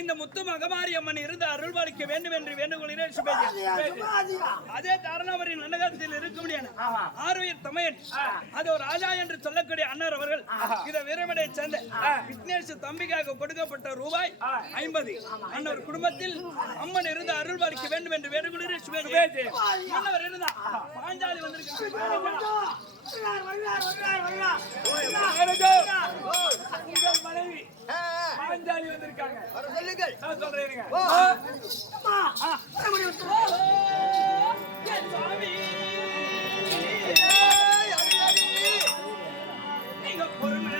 இந்த முத்து மகமாரி அம்மன் இருந்து அருள்பாலிக்க வேண்டும் என்று வேண்டுகொள்கிறேன். அதே தாரணவரின் நன்னகத்தில் இருக்க முடியாது ஆரோக்கிய தமையன் அது ஒரு ராஜா என்று சொல்லக்கூடிய அண்ணர் அவர்கள் இதை வீரமடையை சேர்ந்த விக்னேஷ் தம்பிக்காக கொடுக்கப்பட்ட ரூபாய் 50 அண்ணர் குடும்பத்தில் அம்மன் இருந்து அருள்பாலிக்க வேண்டும் என்று வேண்டுகொள்கிறேன். அண்ணவர் இருந்தா பாஞ்சாலி வந்திருக்கிறார். மனைவி பாஞ்சாலி வந்திருக்காங்க. சொல்லுங்கள், நான் சொல்றேன். நீங்க பொறுமை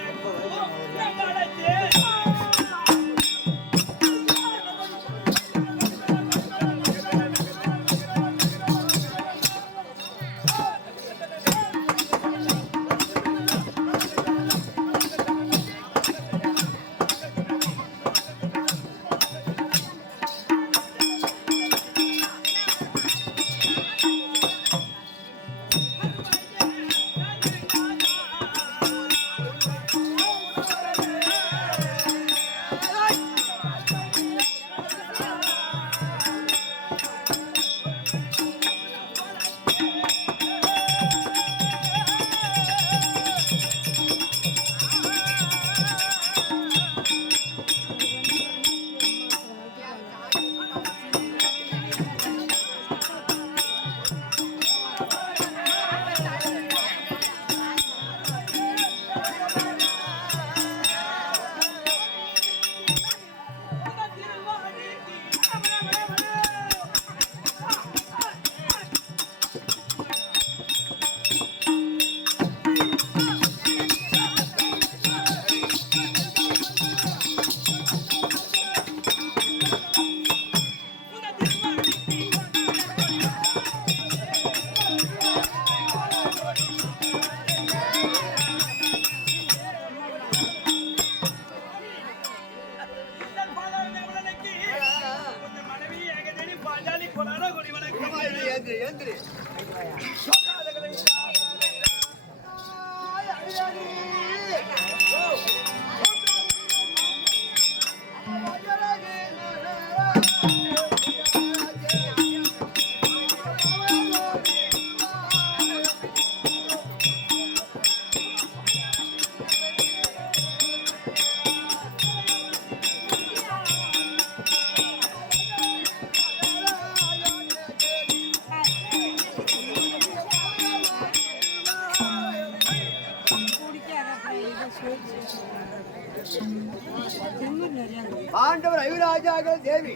ஆண்டவர் ஐவராஜாக தேவி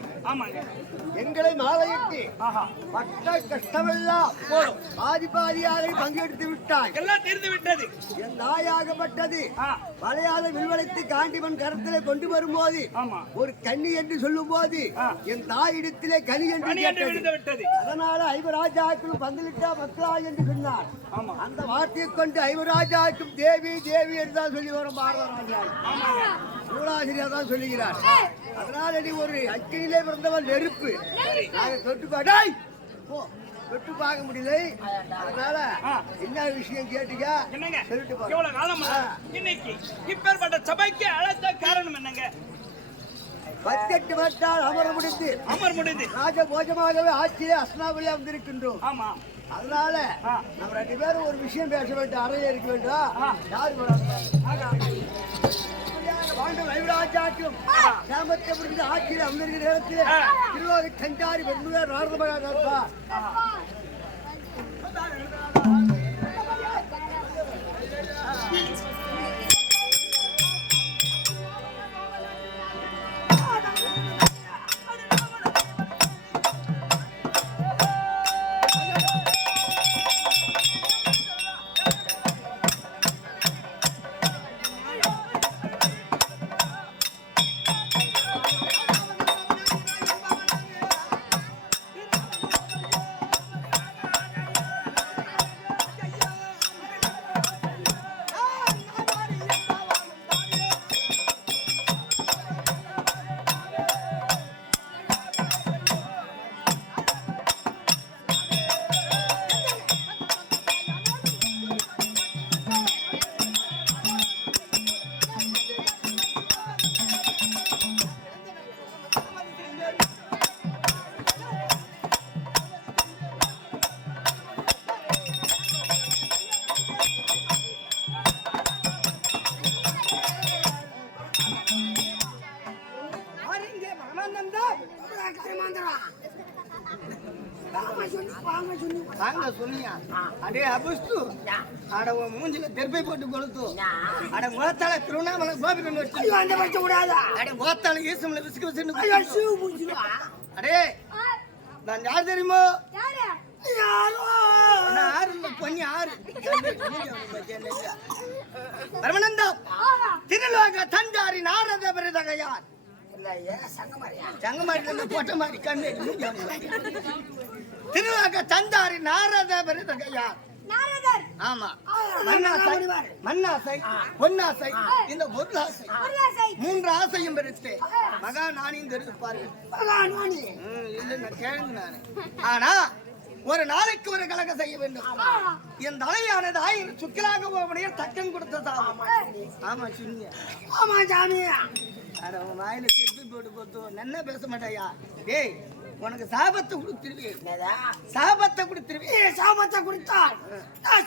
எங்களை மாலையிட்டு பட்ட கஷ்டமெல்லாம் பாதியாக பங்கெடுத்து விட்டாய். எல்லாம் தீர்ந்து விட்டது. என் தாயாகப்பட்டது வளையாத வில்வளைத்து காண்டிவன் கரத்திலே கொண்டு வரும்போது ஒரு கன்னி என்று சொல்லும் போது என் தாயிடத்திலே கனி என்று விட்டது. அதனால ஐவராஜாக்களும் பங்களிட்டா பக்தா என்று சொன்னார். அந்த வார்த்தையை கொண்டு ஐவராஜாக்கும் தேவி தேவி என்று தான் சொல்லி வரும் பாரதராஜா நூலாசிரியர் தான் சொல்லுகிறார். அதனால நீ ஒரு அக்கினிலே பிறந்தவன் நெருப்பு தொட்டு பார்க்க முடியல. அதனால என்ன விஷயம் கேட்டுக்க இன்னைக்கு இப்பேற்பட்ட சபைக்கு அழைத்த காரணம் என்னங்க? 18 வருஷத்தால் அமர முடிந்து ராஜ போஜமாகவே ஆட்சியிலே அஸ்னாபலியா வந்திருக்கின்றோம். ஆமா, அதனால நம்ம 2 பேரும் ஒரு விஷயம் பேச வேண்டும். அறையில இருக்க வேண்டும். யாரு ஐவராஜாக்கும் சாமர்த்தியம் ஆட்சியில் அமர்கிற நேரத்தில் திருவாரூர் கண்டாரி வெண்முகர் நாரத மகாதா சம்பந்தம் தான் வாங்க சொன்னியா அடே அபுஸ்து அட உன் மூஞ்சில தெருப்பை போட்டு கொளுத்து அட கோத்தால திருவண்ணாமலை கோபி கொண்டு வச்சு அந்த வச்ச கூடாதா அட கோத்தால ஈசம்ல விசுக்கு விசுன்னு அடே நான் யார் தெரியுமோ யாரோ ஆறு பொண்ணு ஆறு பரமநந்தம் திருலோக தஞ்சாரி நாரத பிரதகையார் சங்கமாரி போட்ட மாதிரி கண்ணு திருலோக தஞ்சாரி நாரத பிரதகையார் ஆமா மண்ணாசை பொன்னாசை இந்த பொருளாசை மூன்று ஆசையும் பெருத்து மகா நாணியும் தெரிவிப்பார்கள் இல்ல கேளுங்க நானு ஆனா ஒரு நாளைக்கு ஒரு கலகம் செய்ய வேண்டும் என் தலையானது ஆயிரம் சுக்கிலாக போவனைய தக்கம் கொடுத்ததாகும் ஆமா சொன்னியா ஆமா சாமியா அட உன் வாயில திருப்பி போட்டு போட்டு என்ன பேச மாட்டாயா டேய் உனக்கு சாபத்தை கொடுத்துருவேன் சாபத்தை கொடுத்துருவேன் சாபத்தை கொடுத்தா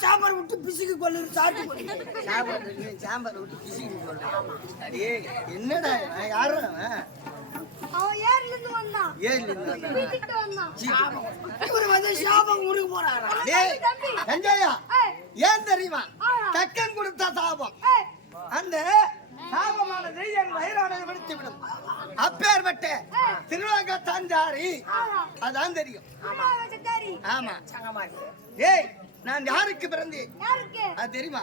சாம்பார் விட்டு பிசுக்கு கொள்ளு சாப்பிட்டு சாம்பார் விட்டு பிசுக்கு கொள்ளு அடே என்னடா யாரும் ஏன் தெரியுமா தக்கன் கொடுத்த சாபம் அந்த சாபமானது என் வயிறானது வெடித்து விடும் அப்பேற்பட்ட திருலோக தஞ்சாரி அதான் தெரியும் ஆமா ஏய் நான் யாருக்கு பிறந்தேன் அது தெரியுமா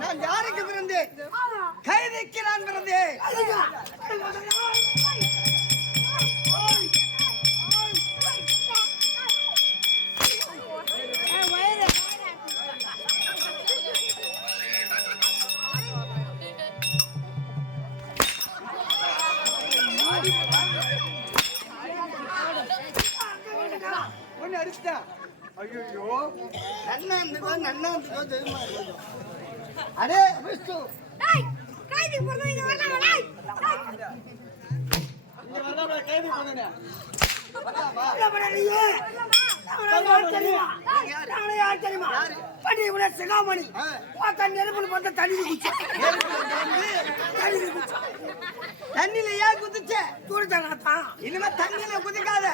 நான் யாருக்கு பிறந்தேன் கைதிக்கு நான் பிறந்தேன் ஒன்னு அடிச்சுட்டா ஐயோ நன்னாந்துக்கோ நன்னாந்துக்கோ தெரியுமா அடே விஷ்ணு கைதி போடுங்க தண்ணியில ஏன் குதிச்ச தூரத்தான் இனிமே தண்ணியில குதிக்காத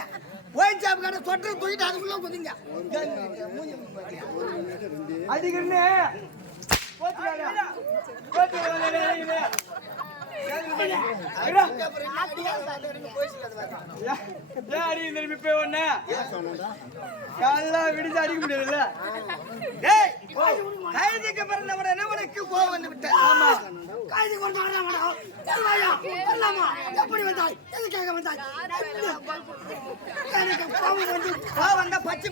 போய் சாப்பு கடை தொட்டு தூக்கிட்டு அதுக்குள்ள குதிங்க அடிக்கண்ணே விடிச்சு அடிக்க முடியாதுல்ல கைதிக்கு பிறந்தவன உனக்கு கோவம் வந்து விட்ட ஆமா கைதி கொண்டு எப்படி வந்தாய் எதுக்காக வந்தாய் வந்தா பச்சை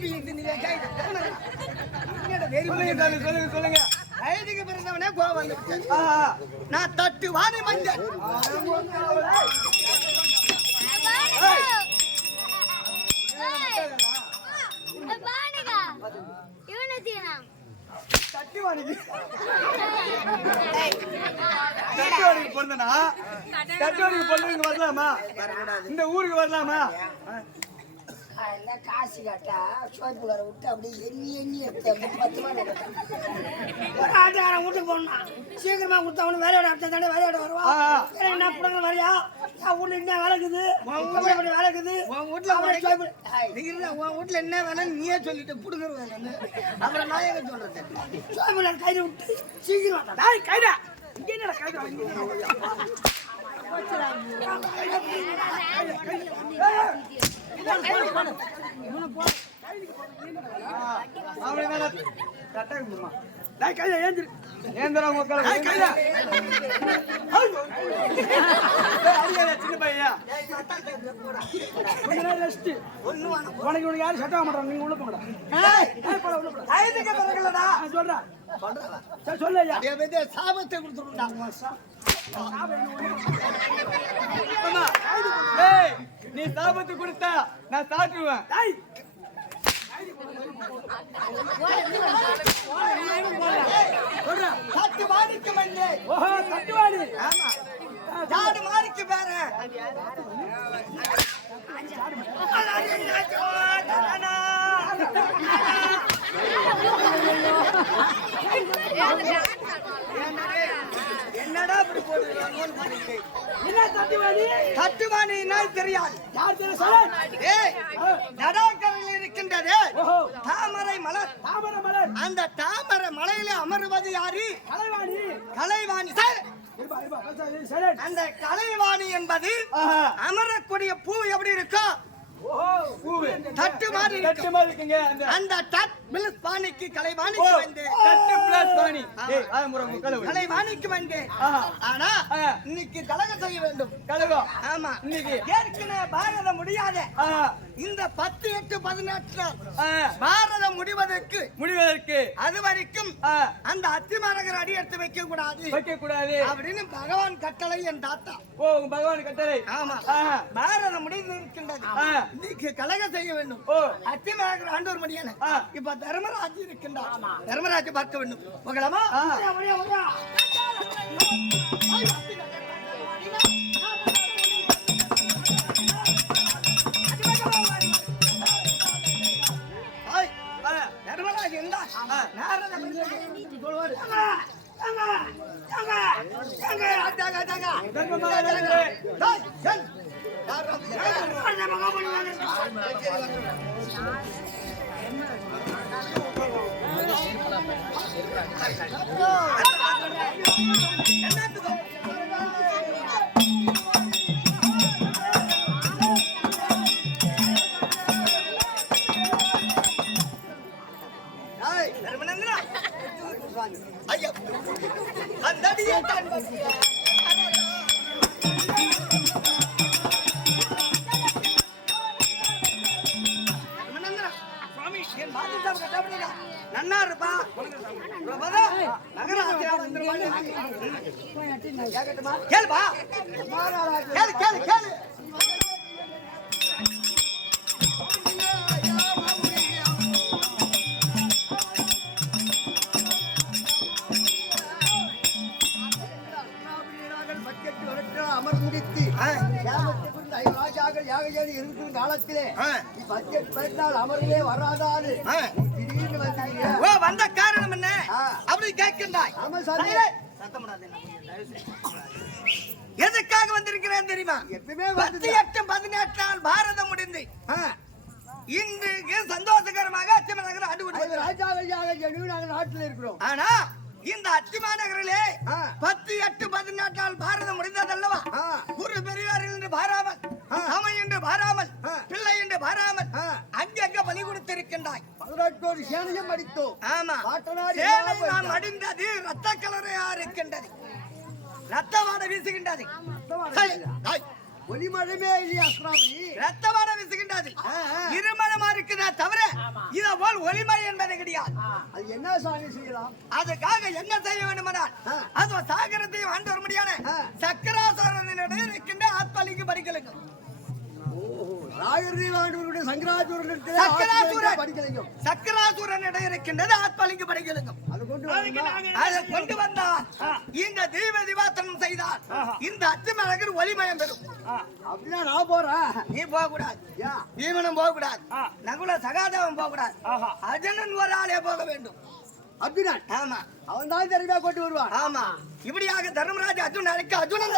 சொல்லுங்க கைதிக்கு பிறந்தவனே கோவம் வந்து விட்ட நான் தட்டு வாணி மஞ்சள் பொருந்தனா தட்டுவாடிக்கு பொருந்தவங்க வரலாமா இந்த ஊருக்கு வரலாமா காசு கட்டா சோப்புக்கார விட்டு அப்படியே எண்ணி எடுத்து ஒரு ஆட்டுக்காரன் வீட்டுக்கு போனா சீக்கிரமா கொடுத்தவனு வேலையோட அடுத்த தடவை வேலையோட வருவா என்ன புடங்க வரையா என் வீட்டுல என்ன வேலை இருக்குது வேலை இருக்குது உன் வீட்டுல என்ன வேலை நீயே சொல்லிட்டு புடுங்குற வேலை அப்புறம் நான் எங்க சொல்றது சோப்புல கைது விட்டு சீக்கிரம் கைதா இங்க என்ன கைது சின்ன பையன் உனக்கு யாரும் சட்டா மாட்டாங்க நீங்க உள்ள போங்கடா சொல்றேன் சொல்ல சாபத்தை கொடுத்துருந்தா நீ சாபத்து கொடுத்தா நான் சாப்பிடுவேன் தட்டுவாடிக்கு வந்து தட்டுவாடி ஆமா ஜாடு மாறிக்கு பேர என்ன தட்டுவாணி? தட்டுவாணின்னா தெரியாது. யார் தெரியும் சொல்லு. ஏய், நடாக்கரையில் இருக்கின்றது ஓஹோ. தாமரை மலர். தாமரை மலர். அந்த தாமரை மலையில அமர்வது யாரு? கலைவாணி. கலைவாணி. சார், இருப்பா, இருப்பா, சரி. அந்த கலைவாணி என்பது ஆஹா. அமரக்கூடிய பூ எப்படி இருக்கும்? ஓஹோ, பூவு. தட்டு மாதிரி இருக்கும். தட்டு மாதிரி இருக்குங்க. அந்த தட் பிளஸ் பாணிக்கு கலைவாணிக்கு வந்து தட்டு பிளஸ் பாணி. ஆமா. ஏய், ஆ முறை கலவு. கலைவாணிக்கு வந்து ஆஹா. ஆனா ஆ. இன்னைக்கு கலகம் செய்ய வேண்டும். கலகம். ஆமா, இன்னைக்கு. ஏற்கனவே பாரதம் முடியாத ஆஹா. இந்த 10, 8, 18 ஆ. பாரதம் முடிவதற்கு முடிவதற்கு. அது வரைக்கும் ஆ. அந்த அத்திமரகர் அடி எடுத்து வைக்க கூடாது வைக்க கூடாது. அப்படின்னு பகவான் கட்டளை என் தாத்தா. ஓ, உங்க பகவான் கட்டளை. ஆமா, ஆஹா. பாரதம் முடிந்து இருக்கின்றது. ஆ. இன்னைக்கு கலகம் செய்ய வேண்டும். ஓ. அத்திமரகர் ஆண்டவர் மணியான ஆ. இப்ப தர்மராஜ் இருக்கின்றார். தர்மராஜ் பார்க்க வேண்டும். போகலாமா? ஆ. ஆய், தர்மராஜ் இருந்தார். நாரத மன்னன் சொல்வாரு, ஐயா, அந்த அடியை தான் சுவாமி, என் மாதம் கட்டப்படா நன்னா இருப்பா. கேளுப்பா, கேளு கேளு கேளு. அமர்ந்தித்து ராஜாக்கள் யாகையாக இருக்கும் காலத்திலே பட்ஜெட் பேசினால் அமர்வே வராதாது திடீர்னு வந்தீங்க. ஓ, வந்த காரணம் என்ன அப்படி கேட்கின்றாய்? ஆமா சார். எதுக்காக வந்திருக்கிறேன் தெரியுமா? எப்பவுமே 10, 8, 18 நாள் பாரதம் முடிந்து இன்றைக்கு சந்தோஷகரமாக அத்திமரகர் ஆண்டு ராஜாக்கள் யாகையாக நாங்கள் நாட்டில் இருக்கிறோம். ஆனா இந்த அத்திமாநகரிலே 10, 8, 18 நாள் பாரதம் முடிந்ததல்லவா? ஒரு பெரியவர் என்று பாராமல், சமை என்று பாராமல், பிள்ளை என்று பாராமல் அங்கங்க பலி கொடுத்திருக்கின்றாய். 18 சேனையும் அடித்தோம். ஆமா, சேனை நாம் அடிந்தது ரத்த கலரையா இருக்கின்றது. ரத்த வாடை வீசுகின்றது. ஒளிமழமே இல்லையா அஸ்ராமணி? ரத்த வாடை வீசுகின்றது. இருமணமா இருக்குதா தவிர இத போல் ஒளிமழை என்பது கிடையாது. அது என்ன சாமி செய்யலாம்? அதுக்காக என்ன செய்ய வேண்டுமானால் அது சாகரத்தையும் ஆண்டு வர முடியாது. சக்கராசுரனிடம் இருக்கின்ற ஆத்மலிங்க படிக்கலுங்க. சக்கராசுரனிடம் இருக்கின்றது ஆத்மலிங்க படிக்கலுங்க. அதை கொண்டு வந்தால் இந்த தீப திவாத்தனம் செய்தால் இந்த அத்திமரகர் ஒளிமயம் பெறும். அப்படின்னா நான் போறேன், நீ போக கூடாது. பீமனும் போக கூடாது, நகுல சகாதேவன் போக கூடாது, அர்ஜுனன் ஒரு ஆளே போக வேண்டும். அர்ஜுனன், ஆமா, அவன் தான் தெரியுமா கொண்டு வருவான். ஆமா, இப்படியாக தர்மராஜ் அர்ஜுனனுக்கு அர்ஜுனன்